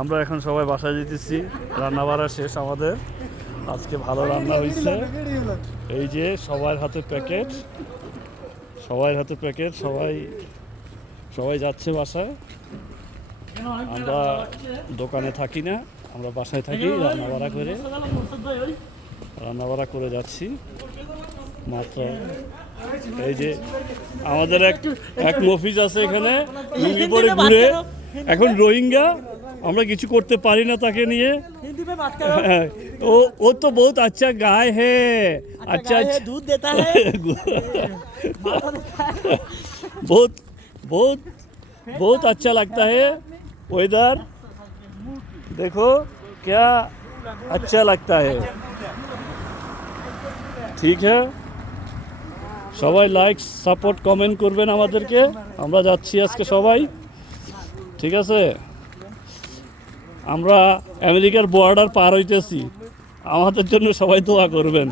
আমরা এখন সবাই বাসায় যেতেছি, রান্না বাড়া শেষ আমাদের। আজকে ভালো রান্না হয়েছে। এই যে সবার হাতে প্যাকেট, সবাই যাচ্ছে বাসায়। আমরা দোকানে থাকি না, আমরা বাসায় থাকি, রান্না বাড়া করে যাচ্ছি মাত্র। এই যে আমাদের এক মফিজ আছে এখানে, লুঙ্গি পরে ঘুরে। এখন রোহিঙ্গা, আমরা কিছু করতে পারি না তাকে নিয়ে। ও তো বহুত আচ্ছা গায় হে, अच्छा दूध देता है, बहुत बहुत बहुत अच्छा लगता है वेदर। देखो क्या अच्छा लगता है। ঠিক है, সবাই লাইক সাপোর্ট কমেন্ট করবেন আমাদেরকে। আমরা যাচ্ছি আজকে সবাই, ঠিক আছে? আমরা আমেরিকার বর্ডার পার হইতেছি, আমাদের জন্য সবাই দোয়া করবেন।